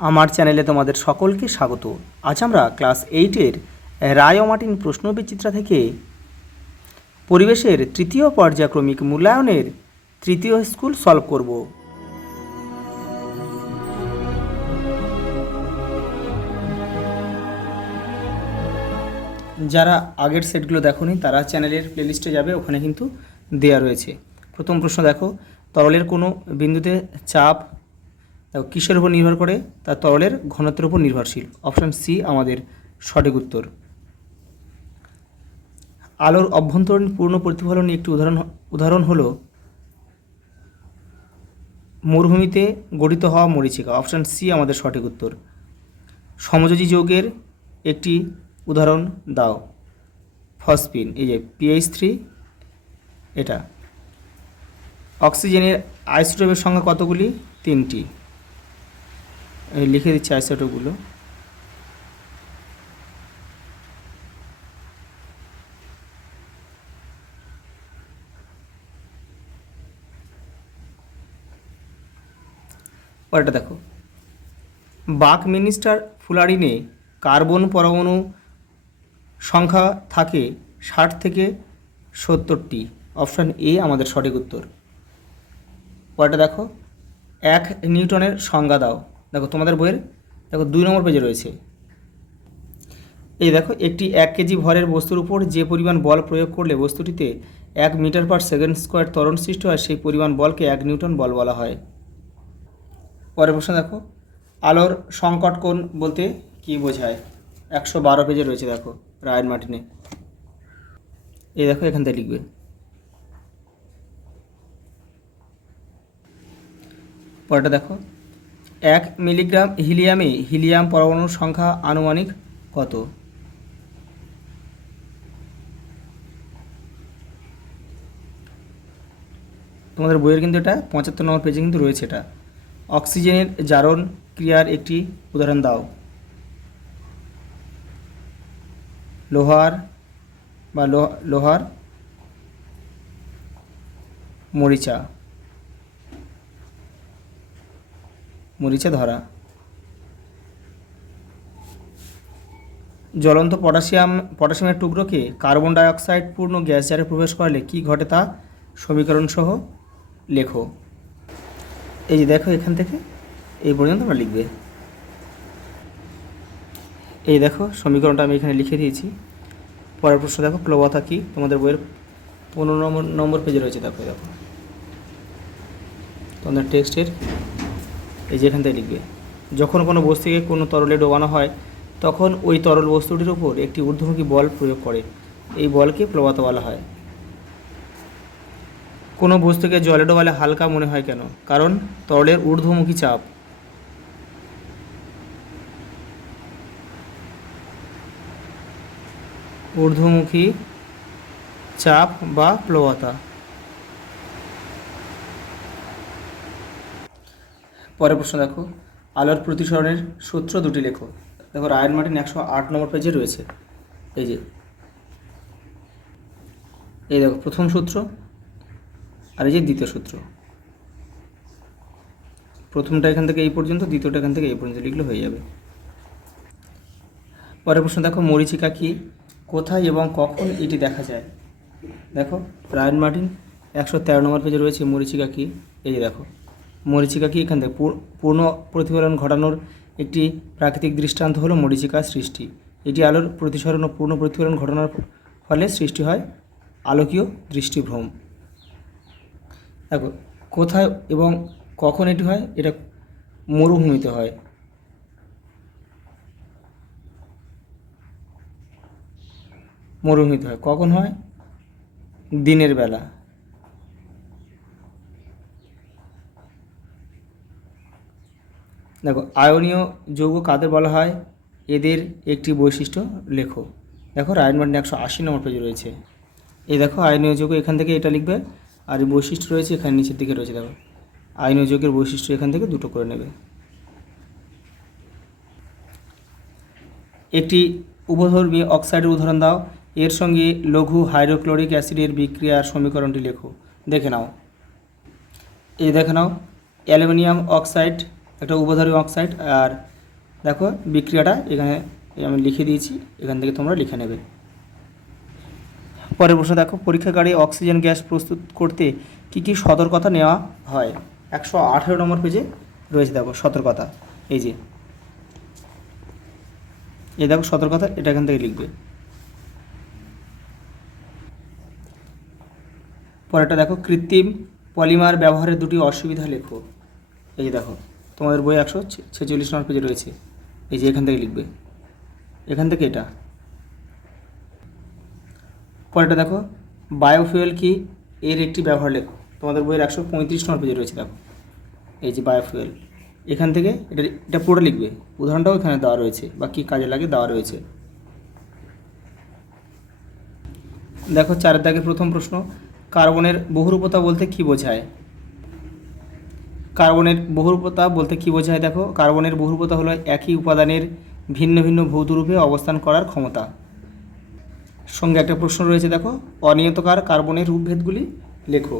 আমার চ্যানেলে তোমাদের সকলকে স্বাগত। আজ আমরা ক্লাস 8-এর রায় ও মার্টিন প্রশ্নবিচিত্রা থেকে পরিবেশের তৃতীয় পর্যায়ক্রমিক মূল্যায়নের তৃতীয় স্কুল সলভ করব। যারা আগের সেটগুলো দেখোনি তারা চ্যানেলের প্লেলিস্টে যাবে, ওখানে কিন্তু দেয়া রয়েছে। প্রথম প্রশ্ন দেখো, তরলের কোনো বিন্দুতে চাপ কিসের উপর নির্ভর করে? তা তরলের ঘনত্বের উপর নির্ভরশীল। অপশান সি আমাদের সঠিক উত্তর। আলোর অভ্যন্তরীণ পূর্ণ প্রতিফলন একটি উদাহরণ হলো মরুভূমিতে গঠিত হওয়া মরীচিকা। অপশান সি আমাদের সঠিক উত্তর। সমযোজী যৌগের একটি উদাহরণ দাও। ফসফিন, এই যে PH3 এটা। অক্সিজেনের আইসোটোপের সংখ্যা কতগুলি? 3টি। লিখে দিচ্ছি আইসোটোপগুলো। পরেরটা দেখো, বাকমিনিস্টার ফুলারিনে কার্বন পরমাণু সংখ্যা থাকে 60 থেকে 70টি। অপশান এ আমাদের সঠিক উত্তর। পরেরটা দেখো, 1 নিউটনের সংজ্ঞা দাও। দেখো তোমাদের বইয়ের দেখো 2 নম্বর পেজে রয়েছে। এই দেখো, একটি 1 কেজি ভরের বস্তুর উপর যে পরিমাণ বল প্রয়োগ করলে বস্তুটিতে 1 মিটার পার সেকেন্ড স্কোয়ার ত্বরণ সৃষ্টি হয়, সেই পরিমাণ বলকে 1 নিউটন বল বলা হয়। পরের প্রশ্ন দেখো, আলোর সংকট কোণ বলতে কি বোঝায়? 112 পেজে রয়েছে, দেখো রায় মার্টিনে। এই দেখো এখান থেকে লিখবে। পরেরটা দেখো, 1 মিলিগ্রাম হিলিয়ামে হিলিয়াম পরমাণুর সংখ্যা আনুমানিক কত? তোমাদের বইয়ের কিন্তু এটা 75 নম্বর পেজে কিন্তু রয়েছে এটা। অক্সিজেনের জারণ ক্রিয়ার একটি উদাহরণ দাও। লোহার বা লোহার মরিচা ধরা। জ্বলন্ত পটাশিয়ামের টুকরোকে কার্বন ডাই অক্সাইড পূর্ণ গ্যাস জারে প্রবেশ করালে কি ঘটে তা সমীকরণ সহ লেখো। এই যে দেখো এখান থেকে এই পর্যন্ত আমরা লিখবে। এই দেখো সমীকরণটা আমি এখানে লিখে দিয়েছি। পরের প্রশ্ন দেখো, প্লবতা কি? তোমাদের বইয়ের 15 নম্বর পেজে রয়েছে। দেখো দেখো তোমাদের টেক্সটের এই যে এখান থেকে লিখবে। যখন কোনো বস্তুকে কোনো তরলে ডোবানো হয় তখন ওই তরল বস্তুটির উপর একটি ঊর্ধ্বমুখী বল প্রয়োগ করে, এই বলকে প্লবতা বলা হয়। কোনো বস্তুকে জলে ডোবালে হালকা মনে হয় কেন? কারণ তরলের ঊর্ধ্বমুখী চাপ। ঊর্ধ্বমুখী চাপ বা প্লবতা। পরের প্রশ্ন দেখো, আলোর প্রতিসরণের সূত্র দুটি লেখো। দেখো রায় মার্টিন 108 নম্বর পেজে রয়েছে। এই যে এই দেখো প্রথম সূত্র আর এই যে দ্বিতীয় সূত্র। প্রথমটা এখান থেকে এই পর্যন্ত, দ্বিতীয়টা এখান থেকে এই পর্যন্ত লিখলে হয়ে যাবে। পরের প্রশ্ন দেখো, মরীচিকা কি? কোথায় এবং কখন এটি দেখা যায়? দেখো রায় মার্টিন 113 নম্বর পেজে রয়েছে মরীচিকা কি। এই যে দেখো মরীচিকা কি, এখান থেকে পূর্ণ প্রতিফলন ঘটানোর একটি প্রাকৃতিক দৃষ্টান্ত হলো মরীচিকা সৃষ্টি। এটি আলোর প্রতিসরণ ও পূর্ণ প্রতিফলন ঘটানোর ফলে সৃষ্টি হয় আলোকীয় দৃষ্টিভ্রম। দেখো কোথায় এবং কখন এটি হয়? এটা মরুভূমিতে হয়। মরুভূমিতে হয়। কখন হয়? দিনের বেলা। দেখো আয়নীয় যৌগ কাদের বলা হয়? এদের একটি বৈশিষ্ট্য লেখো। দেখো রায় মার্টিন 180 নম্বর পেজে রয়েছে। এই দেখো আয়নীয় যৌগ, এখান থেকে এটা লিখবে। আর এই বৈশিষ্ট্য রয়েছে এখানে নিচের দিকে রয়েছে। দেখো আয়নীয় যৌগের বৈশিষ্ট্য এখান থেকে দুটো করে নেবে। একটি উভধর্মী অক্সাইডের উদাহরণ দাও। এর সঙ্গে লঘু হাইড্রোক্লোরিক অ্যাসিডের বিক্রিয়ার সমীকরণটি লেখো। দেখে নাও। এই দেখে নাও, অ্যালুমিনিয়াম অক্সাইড একটা উভধর্মী অক্সাইড। আর দেখো বিক্রিয়াটা এখানে আমি লিখে দিয়েছি, এখান থেকে তোমরা লিখে নেবে। পরের প্রশ্ন দেখো, পরীক্ষাগারে অক্সিজেন গ্যাস প্রস্তুত করতে কী কী সতর্কতা নেওয়া হয়? 118 নম্বর পেজে রয়েছে দেখো সতর্কতা। এই যে দেখো সতর্কতা, এটা এখান থেকে লিখবে। পরেরটা দেখো, কৃত্রিম পলিমার ব্যবহারের দুটি অসুবিধা লেখো। এই যে দেখো তোমাদের বই 146 নম্বর পেজে রয়েছে। এই যে এখান থেকে লিখবে, এখান থেকে এটা। পরেরটা দেখো, বায়োফুয়েল কি, এর একটি ব্যবহার লেখো। তোমাদের বইয়ের 135 নম্বর পেজে রয়েছে দেখো। এই যে বায়োফুয়েল, এখান থেকে এটা পুরো লিখবে, উদাহরণটাও এখানে দেওয়া রয়েছে বা কী কাজে লাগে দেওয়া রয়েছে। দেখো 4 দাগের প্রথম প্রশ্ন, কার্বনের বহুরূপতা বলতে কী বোঝায়? কার্বনের বহুরূপতা বলতে কী বোঝায়? দেখো কার্বনের বহুরূপতা হলো একই উপাদানের ভিন্ন ভিন্ন ভৌত রূপে অবস্থান করার ক্ষমতা। সঙ্গে একটা প্রশ্ন রয়েছে দেখো, অনিয়তকার কার্বনের রূপভেদগুলি লেখো।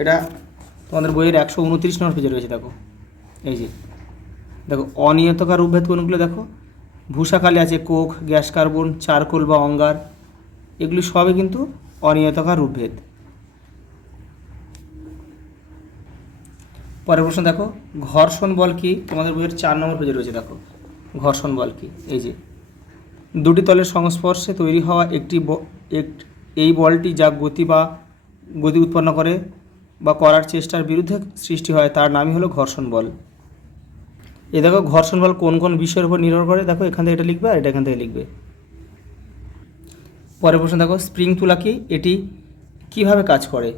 এটা তোমাদের বইয়ের 129 নম্বর পেজে রয়েছে দেখো। এই যে দেখো অনিয়তকার রূপভেদ কোনগুলো দেখো, ভূষাকালে আছে কোক, গ্যাস কার্বন, চারকোল বা অঙ্গার, এগুলি সবই কিন্তু অনিয়তকার রূপভেদ। পরের প্রশ্ন দেখো, ঘর্ষণ বল কি? তোমাদের বইয়ের 4 নম্বর পেজে রয়েছে দেখো, ঘর্ষণ বল কি। এই যে দুটি তলের সংস্পর্শে তৈরি হওয়া এই বলটি যা গতি উৎপন্ন করে বা করার চেষ্টার বিরুদ্ধে সৃষ্টি হয় তার নামই হলো ঘর্ষণ বল। এই দেখো ঘর্ষণ বল কোন কোন বিষয়ের উপর নির্ভর করে, দেখো এখান থেকে এটা লিখবে আর এটা এখান থেকে লিখবে। পরের প্রশ্ন দেখো, স্প্রিং তুলা কি, এটি কিভাবে কাজ করে?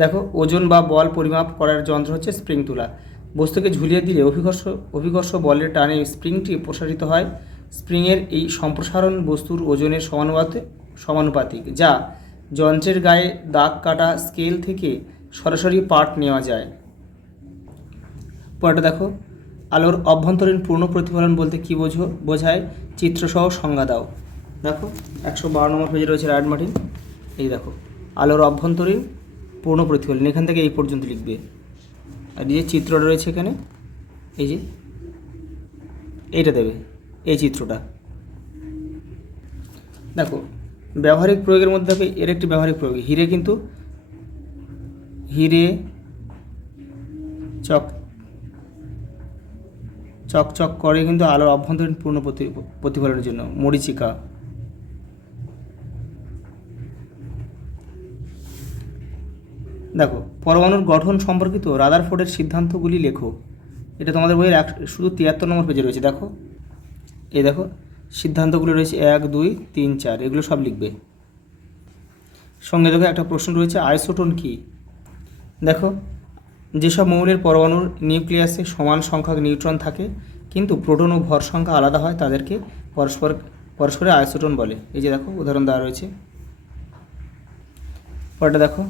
দেখো ওজন বা বল পরিমাপ করার যন্ত্র হচ্ছে স্প্রিং তুলা। বস্তুকে ঝুলিয়ে দিলে অভিকর্ষ বলের টানে স্প্রিংটি প্রসারিত হয়। স্প্রিংয়ের এই সম্প্রসারণ বস্তুর ওজনের সমানুপাতিক, যা যন্ত্রের গায়ে দাগ কাটা স্কেল থেকে সরাসরি পাঠ নেওয়া যায়। পরেরটা দেখো, আলোর অভ্যন্তরীণ পূর্ণ প্রতিফলন বলতে কী বোঝায়? চিত্রসহ সংজ্ঞা দাও। দেখো 112 নম্বর পেজে রয়েছে রায়ড মার্টিন। এই দেখো আলোর অভ্যন্তরীণ পূর্ণ প্রতিফলন, এখান থেকে এই পর্যন্ত লিখবে। আর এই যে চিত্রটা রয়েছে এখানে, এই যে এইটা দেবে, এই চিত্রটা। দেখো ব্যবহারিক প্রয়োগের মধ্যে দেখো এর একটি ব্যবহারিক প্রয়োগ, হিরে চকচক করে কিন্তু আলোর অভ্যন্তরীণ পূর্ণ প্রতিফলনের জন্য। মরীচিকা। দেখো পরমাণুর গঠন সম্পর্কিত রাদারফোর্ডের সিদ্ধান্তগুলি লেখো। এটা তোমাদের বইয়ের শুধু 73 নম্বর পেজে রয়েছে দেখো। এই দেখো সিদ্ধান্তগুলো রয়েছে 1, 2, 3, 4, এগুলো সব লিখবে। সঙ্গে দেখো একটা প্রশ্ন রয়েছে, আইসোটোন কি? দেখো যেসব মৌলের পরমাণুর নিউক্লিয়াসে সমান সংখ্যক নিউট্রন থাকে কিন্তু প্রোটন ও ভর সংখ্যা আলাদা হয় তাদেরকে পরস্পরের আইসোটোন বলে। এই যে দেখো উদাহরণ দেওয়া রয়েছে। পরেরটা দেখো,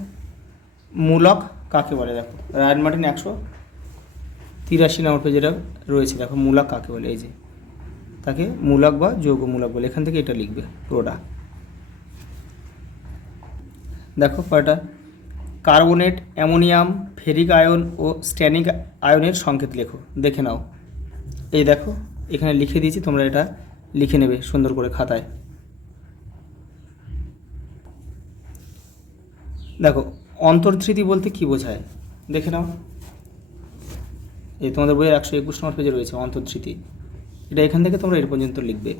মূলক কাকে বলে? দেখো রায়ড মার্টিন 183 নম্বর পেজে রয়েছে দেখো, মূলক কাকে বলে? এই যে তাকে মূলক বা যৌগ মূলক বলে, এখান থেকে এটা লিখবে পুরোটা। দেখো পরেরটা, কার্বনেট, অ্যামোনিয়াম, ফেরিক আয়ন ও স্ট্যানিক আয়নের সংকেত লেখো। দেখে নাও, এই দেখো এখানে লিখে দিয়েছি, তোমরা এটা লিখে নেবে সুন্দর করে খাতায়। দেখো অন্তর্ধৃতি বলতে কী বোঝায়? দেখে নাও, এই তোমাদের বইয়ের 121 নম্বর পেজে রয়েছে অন্তর্ধৃতি। এটা এখান থেকে তোমরা এর পর্যন্ত লিখবে।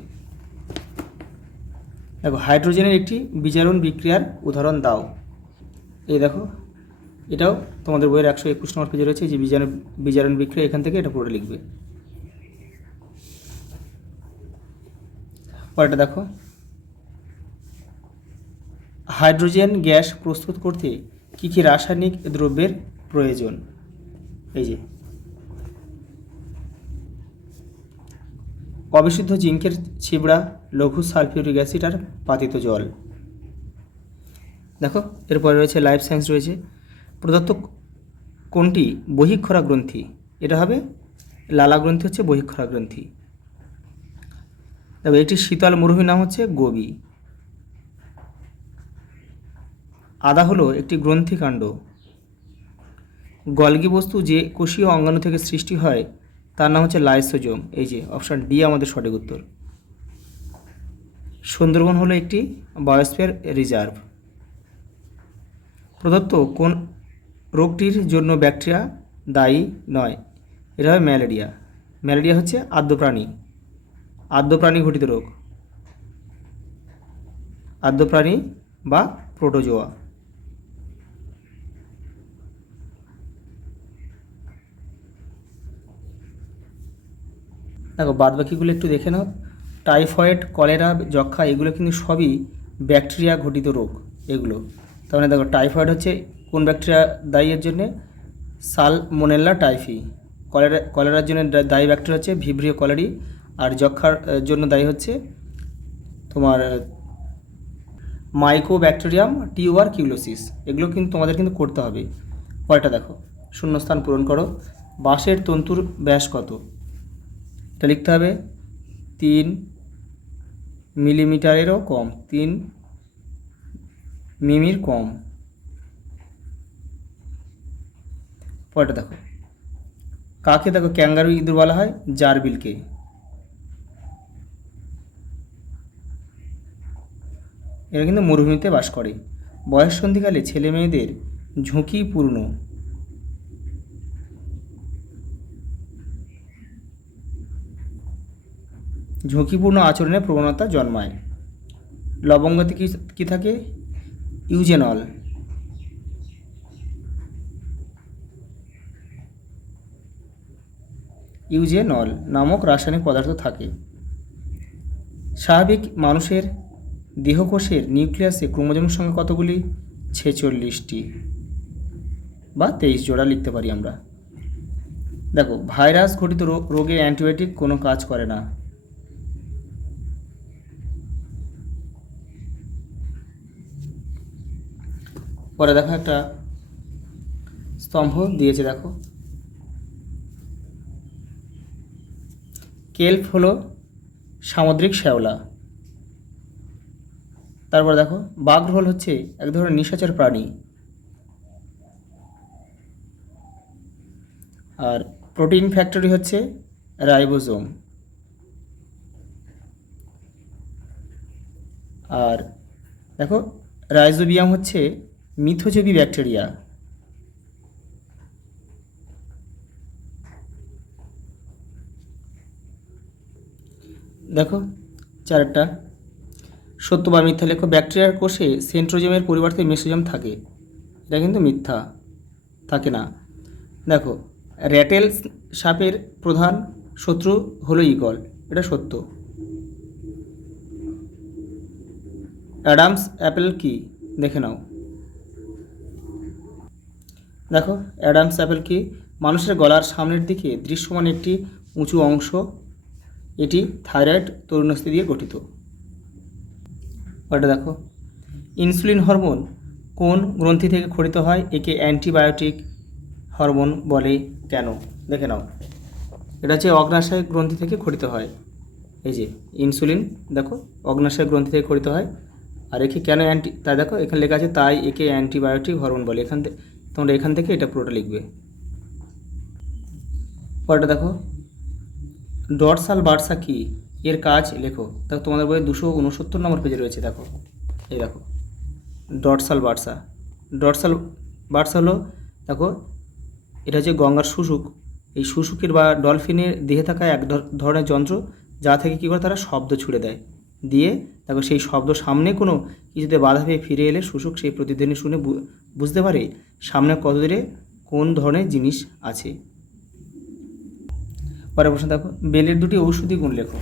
দেখো হাইড্রোজেনের একটি বিজারণ বিক্রিয়ার উদাহরণ দাও। এই দেখো এটাও তোমাদের বইয়ের 121 নম্বর পেজে রয়েছে, যে বিজারণ বিক্রিয়া, এখান থেকে এটা পুরো লিখবে। পরেরটা দেখো, হাইড্রোজেন গ্যাস প্রস্তুত করতে কী কী রাসায়নিক দ্রব্যের প্রয়োজন? এই যে অবিশুদ্ধ জিঙ্কের ছিবড়া, লঘু সালফিউরিক অ্যাসিড আর পাতিত জল। দেখো এরপরে রয়েছে লাইফ সায়েন্স রয়েছে, প্রদত্ত কোনটি বহিঃক্ষরা গ্রন্থি? এটা হবে লালা গ্রন্থি, হচ্ছে বহিঃক্ষরা গ্রন্থি। তবে একটি শীতল মরুভূমির নাম হচ্ছে গোবি। আদা হলো একটি গ্রন্থিকাণ্ড। গলগি বস্তু যে কোষীয় অঙ্গাণু থেকে সৃষ্টি হয় তার নাম হচ্ছে লাইসোজোম। এই যে অপশান ডি আমাদের সঠিক উত্তর। সুন্দরবন হলো একটি বায়োস্ফিয়ার রিজার্ভ। প্রদত্ত কোন রোগটির জন্য ব্যাকটেরিয়া দায়ী নয়? এটা হয় ম্যালেরিয়া। ম্যালেরিয়া হচ্ছে আদ্যপ্রাণী ঘটিত রোগ, আদ্যপ্রাণী বা প্রোটোজোয়া। দেখো বাদবাকিগুলো একটু দেখে নাও। টাইফয়েড, কলেরা, যক্ষ্মা এগুলো কিন্তু সবই ব্যাকটেরিয়া ঘটিত রোগ এগুলো। তার মানে দেখো টাইফয়েড হচ্ছে কোন ব্যাকটেরিয়া দায়ী এর জন্যে? Salmonella typhi. কলেরার জন্য দায়ী ব্যাকটেরিয়া হচ্ছে ভিব্রিও কলেরি। আর যক্ষ্মার জন্য দায়ী হচ্ছে তোমার মাইকোব্যাকটেরিয়াম টিউবারকিউলোসিস। এগুলো কিন্তু তোমাদের কিন্তু করতে হবে। পরেরটা দেখো, শূন্যস্থান পূরণ করো। বাঁশের তন্তুর ব্যাস কত? এটা লিখতে হবে 3 মিলিমিটারেরও কম, 3 মিমির কম। পরেরটা দেখো, কাকে দেখো ক্যাঙ্গারু ইঁদুর বলা হয়? জারবিলকে। এরা কিন্তু মরুভূমিতে বাস করে। বয়ঃসন্ধিকালে ছেলে মেয়েদের ঝুঁকিপূর্ণ আচরণের প্রবণতা জন্মায়। লবঙ্গতে কি থাকে? ইউজেনল। ইউজেনল নামক রাসায়নিক পদার্থ থাকে। স্বাভাবিক মানুষের দেহকোষের নিউক্লিয়াসে ক্রোমোজোমের সংখ্যা কতগুলি? 46টি বা 23 জোড়া লিখতে পারি আমরা। দেখো ভাইরাস ঘটিত রোগে অ্যান্টিবায়োটিক কোনো কাজ করে না। পরে দেখো একটা স্তম্ভ দিয়েছে, দেখো কেল্প হলো সামুদ্রিক শ্যাওলা। তারপর দেখো বাঘরোল হচ্ছে এক ধরনের নিশাচর প্রাণী। আর প্রোটিন ফ্যাক্টরি হচ্ছে রাইবোজোম। আর দেখো রাইজোবিয়াম হচ্ছে মিথজীবী ব্যাকটেরিয়া। দেখো চারটা সত্য বা মিথ্যা লেখো। ব্যাকটেরিয়ার কোষে সেন্ট্রোজোমের পরিবর্তে মেসোজোম থাকে। এটা কিন্তু মিথ্যা, থাকে না। দেখো র্যাটেল সাপের প্রধান শত্রু হলো ঈগল। এটা সত্য। অ্যাডামস অ্যাপেল কি? দেখে নাও। দেখো অ্যাডামস অ্যাপেল কি? মানুষের গলার সামনের দিকে দৃশ্যমান একটি উঁচু অংশ। এটি থাইরয়েড তরুণাস্থি দিয়ে গঠিত। ওটা দেখো ইনসুলিন হরমোন কোন গ্রন্থি থেকে ক্ষরিত হয়? একে অ্যান্টিবায়োটিক হরমোন বলে কেন? দেখে নাও। এটা হচ্ছে অগ্নাশয় গ্রন্থি থেকে ক্ষরিত হয়। এই যে ইনসুলিন, দেখো অগ্নাশয় গ্রন্থি থেকে ক্ষরিত হয়। আর একে কেন তাই দেখো এখানে লেখা আছে তাই একে অ্যান্টিবায়োটিক হরমোন বলে। তোমরা এখান থেকে এটা পুরোটা লিখবে। পরেরটা দেখো ডরসাল বার্সা কি? এর কাজ লেখো। দেখো তোমাদের বইয়ে 269 নম্বর পেজে রয়েছে। দেখো এই দেখো ডরসাল বার্সা হলো, দেখো এটা হচ্ছে গঙ্গার শুশুক। এই শুশুকের বা ডলফিনের দেহে থাকা এক ধরনের যন্ত্র, যা থেকে কী করে তারা শব্দ ছুড়ে দেয়। দিয়ে দেখো সেই শব্দ সামনে কোনো কিছুতে বাধা পেয়ে ফিরে এলে শুশুক সেই প্রতিধ্বনি শুনে বুঝতে পারে সামনে কত দূরে কোন ধরনের জিনিস আছে। পরের প্রশ্ন দেখো বেলের দুটি ঔষধি গুণ লেখো।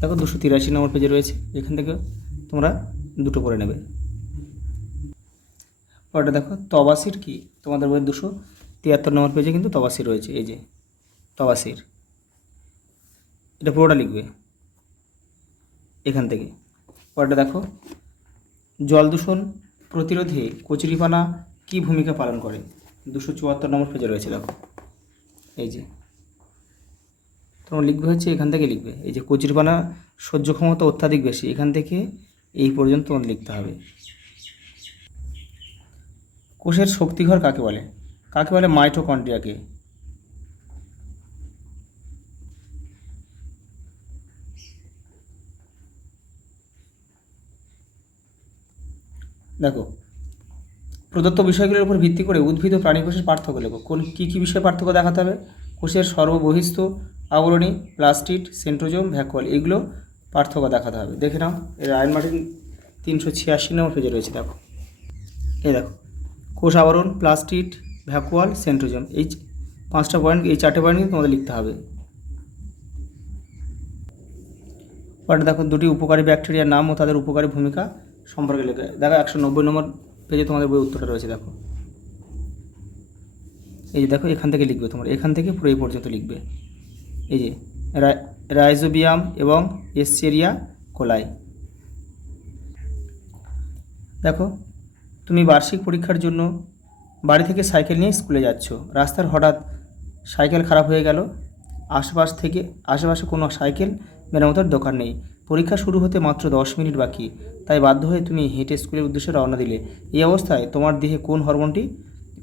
দেখো 283 নম্বর পেজে রয়েছে। এখান থেকে তোমরা দুটো করে নেবে। পরেরটা দেখো তবাসির কি? তোমাদের বই 273 নম্বর পেজে কিন্তু তবাসির রয়েছে। এই যে তবাসির, এটা পুরোটা লিখবে এখান থেকে। পরেরটা দেখো জল দূষণ প্রতিরোধে কচুরিপানা কী ভূমিকা পালন করে? 274 নম্বর পেজে রয়েছে। দেখো এই যে তোমরা লিখবে হচ্ছে এখান থেকে লিখবে। এই যে কচুরিপানা সহ্য ক্ষমতা অত্যাধিক বেশি, এখান থেকে এই পর্যন্ত তোমাদের লিখতে হবে। কোষের শক্তিঘর কাকে বলে? কাকে বলে? মাইটোকন্ড্রিয়াকে। দেখো, প্রদত্ত বিষয়গুলোর উপর ভিত্তি করে উদ্ভিদ ও প্রাণী কোষের পার্থক্য লেখো। কোন কী বিষয়ে পার্থক্য দেখাতে হবে? কোষের সর্ববহিস্থ, আবরণী, প্লাস্টিড, সেন্ট্রোজোম, ভ্যাকুয়াল, এগুলো পার্থক্য দেখাতে হবে। দেখে নাও, এর রায়ন মার্টিন 386 নম্বর পেজে রয়েছে। দেখো, এই দেখো, কোষ আবরণ, প্লাস্টিড, ভ্যাকুয়াল, সেন্ট্রোজোম, এই 5টা পয়েন্ট, এই 4টে পয়েন্ট কিন্তু তোমাদের লিখতে হবে। পরে দেখো, দুটি উপকারী ব্যাকটেরিয়ার নাম ও তাদের উপকারী ভূমিকা সম্পর্কে লেখে। দেখো 190 নম্বর পেজে তোমাদের বই উত্তরটা রয়েছে। দেখো, এই যে দেখো, এখান থেকে লিখবে, তোমার এখান থেকে পুরো এই পর্যন্ত লিখবে। এই যে রাইজোবিয়াম এবং এসচেরিয়া কোলাই। দেখো, তুমি বার্ষিক পরীক্ষার জন্য বাড়ি থেকে সাইকেল নিয়ে স্কুলে যাচ্ছ। রাস্তার হঠাৎ সাইকেল খারাপ হয়ে গেল। আশেপাশে কোনো সাইকেল মেরামতের দোকান নেই। পরীক্ষা শুরু হতে মাত্র 10 মিনিট বাকি, তাই বাধ্য হয়ে তুমি হেঁটে স্কুলের উদ্দেশ্যে রওনা দিলে। এই অবস্থায় তোমার দেহে কোন হরমোনটি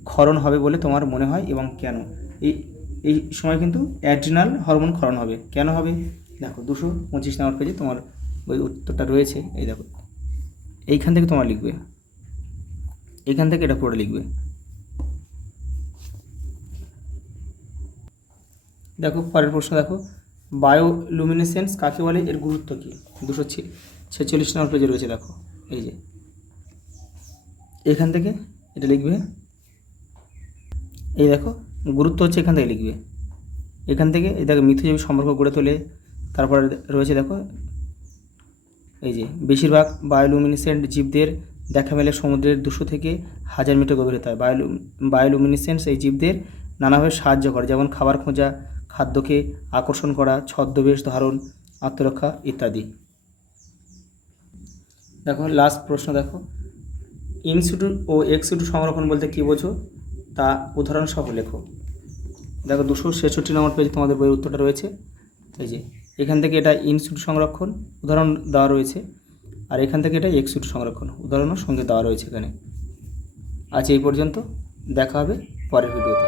ক্ষরণ হবে বলে তোমার মনে হয় এবং কেন? এই সময় কিন্তু অ্যাড্রিনাল হরমোন ক্ষরণ হবে। কেন হবে? দেখো, 225 নম্বর পেজে তোমার ওই উত্তরটা রয়েছে। এই দেখো, এইখান থেকে তোমার লিখবে, এইখান থেকে এটা পুরোটা লিখবে। দেখো, পরের প্রশ্ন দেখো, বায়োলুমিনেসেন্স কাকে বলে, এর গুরুত্ব কী? 246 নম্বর পেজে রয়েছে। দেখো, এই যে এখান থেকে এটা লিখবে। এই দেখো, গুরুত্ব হচ্ছে এখান থেকে লিখবে। এখান থেকে এই দেখো, মিথজৈবিক সম্পর্ক গড়ে তোলে। তারপরে রয়েছে দেখো, এই যে বেশিরভাগ বায়োলুমিনেসেন্ট জীবদের দেখা মেলে সমুদ্রের 200 থেকে 1000 মিটার গভীরতায়। বায়োলুমিনেসেন্স এই জীবদের নানাভাবে সাহায্য করে, যেমন খাবার খোঁজা, খাদ্যকে আকর্ষণ করা, ছদ্মবেশ ধারণ, আত্মরক্ষা ইত্যাদি। দেখো, লাস্ট প্রশ্ন দেখো, ইনসিটু ও এক্সিটু সংরক্ষণ বলতে কী বোঝো, তা উদাহরণ সহ লেখো। দেখো, 266 নম্বর পেজে তোমাদের বইয়ের উত্তরটা রয়েছে। এই যে এখান থেকে এটা ইনসিটু সংরক্ষণ উদাহরণ দেওয়া রয়েছে, আর এখান থেকে এটা এক্সিটু সংরক্ষণ উদাহরণও সঙ্গে দেওয়া রয়েছে এখানে। আজ এই পর্যন্ত, দেখা হবে পরের ভিডিওতে।